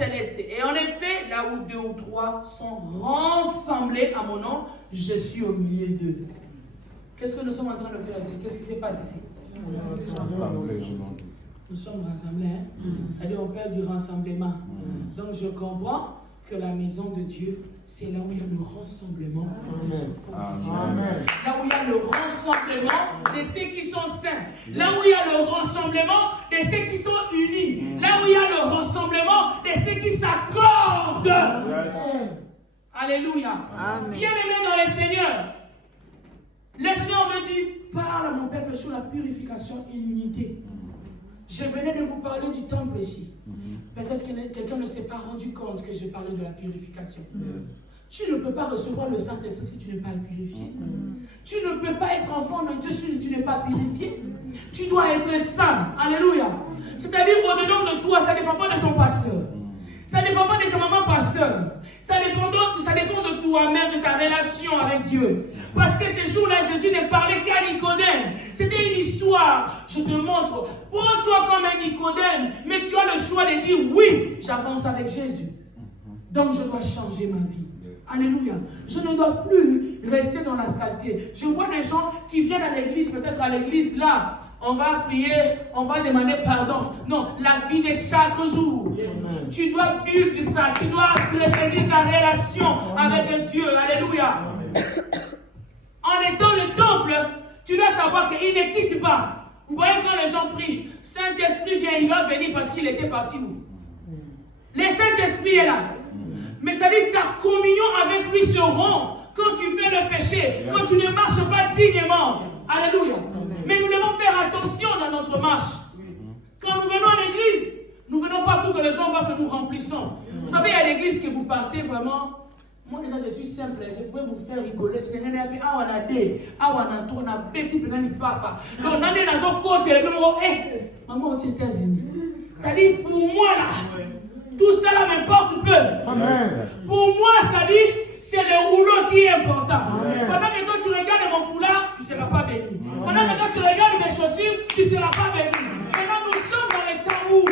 céleste. Et en effet, là où 2 ou 3 sont rassemblés à mon nom, je suis au milieu d'eux. Qu'est-ce que nous sommes en train de faire ici? Qu'est-ce qui se passe ici? Nous sommes rassemblés. Hein? C'est-à-dire on parle du rassemblement. Donc je comprends que la maison de Dieu, c'est là où il y a le rassemblement de son peuple. Là où il y a le rassemblement de ceux qui sont saints. Là où il y a le rassemblement de ceux qui sont unis. Là où il y a le rassemblement de ceux qui s'accordent. Alléluia. Bien-aimés dans le Seigneur, le Seigneur me dit, parle à mon peuple sur la purification et l'unité. Je venais de vous parler du temple ici. Peut-être que quelqu'un ne s'est pas rendu compte que j'ai parlé de la purification. Tu ne peux pas recevoir le Saint-Esprit si tu n'es pas purifié. Tu ne peux pas être enfant de Dieu si tu n'es pas purifié. Tu dois être saint. Alléluia. C'est-à-dire, au-dedans de toi, ça ne dépend pas de ton pasteur. Ça ne dépend pas de ta maman pasteur. Ça dépend de toi-même, de ta relation avec Dieu. Parce que ces jours-là, Jésus ne parlait qu'à Nicodème. C'était une histoire. Je te montre. Prends-toi comme un Nicodème, mais tu as le choix de dire oui, j'avance avec Jésus. Donc je dois changer ma vie. Alléluia. Je ne dois plus rester dans la saleté. Je vois des gens qui viennent à l'église, peut-être à l'église là. On va prier, on va demander pardon. Non, la vie de chaque jour. Tu dois build ça, tu dois entretenir ta relation avec Dieu. Alléluia. En étant le temple, tu dois savoir qu'il ne quitte pas. Vous voyez quand les gens prient, Saint-Esprit vient, il va venir parce qu'il était parti où? Le Saint-Esprit est là. Mais ça dit que ta communion avec lui se rompt quand tu fais le péché, quand tu ne marches pas dignement. Alléluia. Mais nous devons faire attention dans notre marche. Quand nous venons à l'église, nous ne venons pas pour que les gens voient que nous remplissons. Vous savez, il y a l'église que vous partez vraiment. Moi déjà je suis simple, je pouvais vous faire rigoler. Je n'ai pas dit, ah on a des, ah on a tout, on a petit, on a papa. Donc on a des dans un côté, maman aux États-Unis. C'est-à-dire pour moi là, tout ça là m'importe peu. Amen. Pour moi, c'est-à-dire, c'est le rouleau qui est important. Amen. Pendant que quand tu regardes mon foulard, tu ne seras pas béni. Pendant que quand tu regardes mes chaussures, tu ne seras pas béni. Maintenant, nous sommes dans le temps où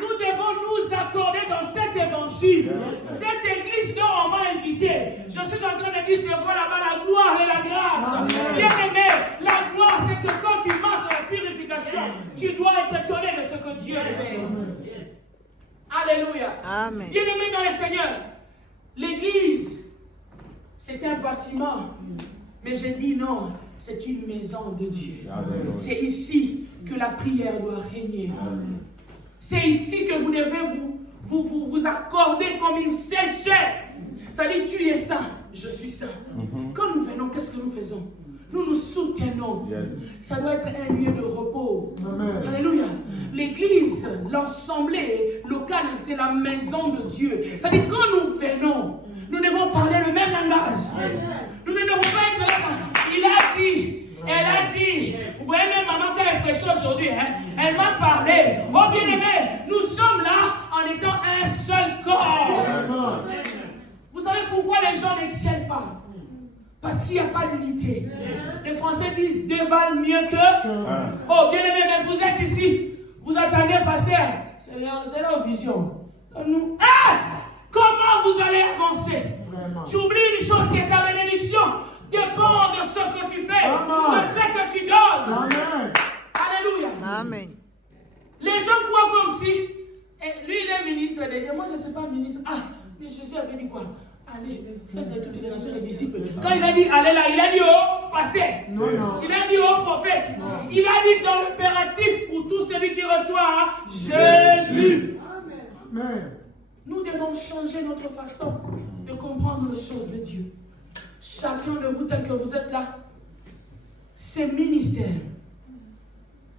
nous devons nous accorder dans cet évangile. Cette église dont on m'a invité. Je suis en train de dire, je vois là-bas la gloire et la grâce. Bien aimé, la gloire, c'est que quand tu marches dans la purification, tu dois être étonné de ce que Dieu fait. Alléluia. Amen. Bien-aimés dans le Seigneur, l'église, c'est un bâtiment. Mais je dis non, c'est une maison de Dieu. C'est ici que la prière doit régner. C'est ici que vous devez vous accorder comme une seule chair. C'est-à-dire, tu es saint, je suis saint. Quand nous venons, qu'est-ce que nous faisons? Nous nous soutenons. Ça doit être un lieu de repos. Amen. Alléluia. L'église, l'assemblée locale, c'est la maison de Dieu. C'est-à-dire, quand nous venons, nous devons parler le même langage. Nous ne devons pas être là. Il a dit, elle a dit. Vous voyez même maman quand elle prêche aujourd'hui, hein? Elle m'a parlé. Oh bien-aimé, nous sommes là en étant un seul corps. Vous savez pourquoi les gens n'excellent pas? Parce qu'il n'y a pas d'unité. Les Français disent deux valent mieux que. Oh, bien aimé, mais vous êtes ici. Vous attendez passer. C'est leur vision. Nous, comment vous allez avancer? Tu oublies une chose qui est ta bénédiction. Dépend de ce que tu fais, de ce que tu donnes. Amen. Alléluia. Amen. Les gens croient comme si. Lui, il est ministre de Dieu. Moi, je ne suis pas ministre. Ah, mais Jésus a dit quoi? Allez, faites de toutes les nations les disciples. Quand il a dit allez là, il a dit au pasteur. Non. Il a dit au prophète. Non. Il a dit dans l'impératif pour tout celui qui reçoit Jésus. Amen. Nous devons changer notre façon de comprendre les choses de Dieu. Chacun de vous, tel que vous êtes là, ce ministère,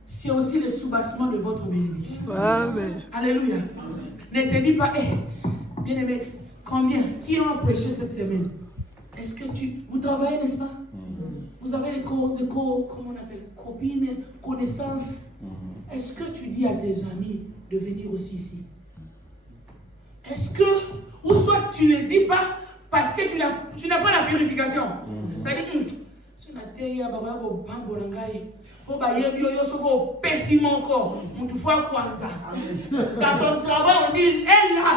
c'est aussi le soubassement de votre bénédiction. Amen. Alléluia. Ne te dis pas, bien aimé. Combien? Qui ont prêché cette semaine? Est-ce que vous travaillez, n'est-ce pas? Vous avez des comment on appelle? Copines, connaissances. Est-ce que tu dis à tes amis de venir aussi ici? Est-ce que, ou soit tu ne le dis pas parce que tu n'as pas la purification. C'est-à-dire, dans ton travail, on dit, elle là,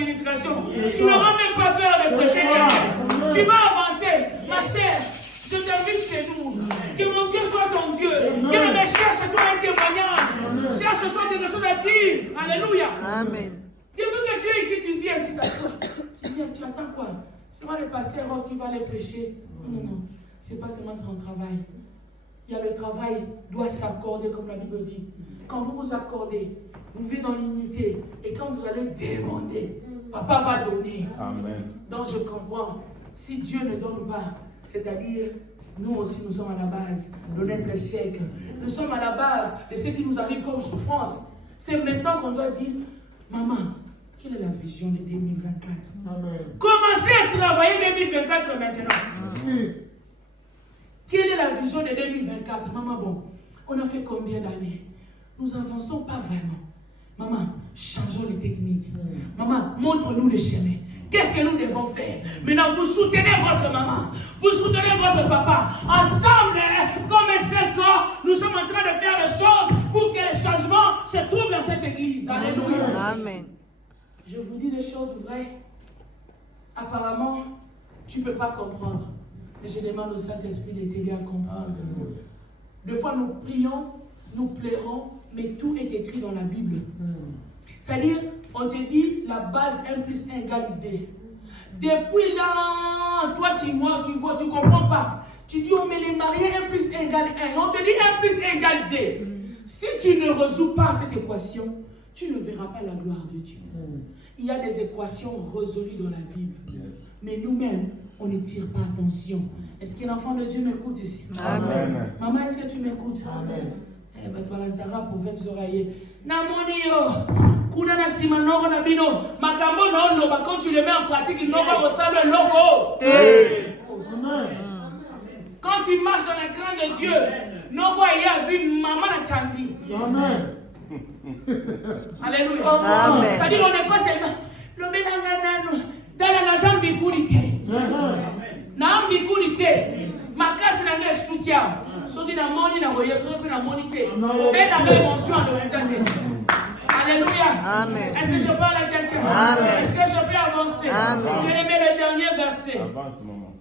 purification. Tu n'auras même pas peur de prêcher quelqu'un. Tu vas avancer. Ma sœur, je t'invite chez nous. Que mon Dieu soit ton Dieu. Que cherche-toi un témoignage. Cherche-toi quelque chose à dire. Alléluia. Amen. Depuis que tu es ici, tu viens, tu t'assois. Tu viens, tu attends quoi? C'est pas le pasteur qui va aller prêcher. Non, non. C'est pas seulement ton travail. Il y a le travail doit s'accorder comme la Bible dit. Quand vous vous accordez, vous vivez dans l'unité. Et quand vous allez demander, Papa va donner. Amen. Donc je comprends. Si Dieu ne donne pas, c'est-à-dire, nous aussi nous sommes à la base de notre échec. Nous sommes à la base de ce qui nous arrive comme souffrance. C'est maintenant qu'on doit dire, maman, quelle est la vision de 2024? Amen. Commencez à travailler 2024 maintenant. Quelle est la vision de 2024? Maman, bon, on a fait combien d'années? Nous n'avançons pas vraiment. Maman, changeons les techniques. Maman, montre-nous le chemin. Qu'est-ce que nous devons faire? Maintenant, vous soutenez votre maman. Vous soutenez votre papa. Ensemble, comme un seul corps, nous sommes en train de faire les choses pour que le changement se trouve dans cette église. Alléluia. Amen. Je vous dis des choses vraies. Apparemment, tu ne peux pas comprendre. Mais je demande au Saint-Esprit de t'aider à comprendre. Des fois, nous prions, nous plairons, mais tout est écrit dans la Bible. C'est-à-dire, on te dit la base 1 plus 1 égale 2. Depuis là, toi, tu ne comprends pas. Tu dis, on met les mariés 1 plus 1 égale 1. On te dit 1 plus 1 égale 2. Si tu ne résous pas cette équation, tu ne verras pas la gloire de Dieu. Il y a des équations résolues dans la Bible. Mais nous-mêmes, on ne tire pas attention. Est-ce qu'un enfant de Dieu m'écoute ici? Amen. Maman, est-ce que tu m'écoutes? Amen. Eh bien, tu vas lancer pour faire des oreillers. Namoni yo, kuna na sima noko na bino, makambo no loba, quand tu le mets en pratique, il n'aura ressemble logo. Quand tu marches dans la crainte de Dieu, noko yazu maman na chandi. Amen. Alléluia. Amen. C'est-à-dire, on n'est pas seulement le bénanganano, dans la zambi kurite. Nambi kurite, makasi na nge soutien. Soutien na moni na royer, soutien na monité. Mais dans l'émotion de l'entendre. Alléluia. Amen. Est-ce que je parle à quelqu'un? Amen. Est-ce que je peux avancer? Amen. Je vais le dernier verset. Avance, maman.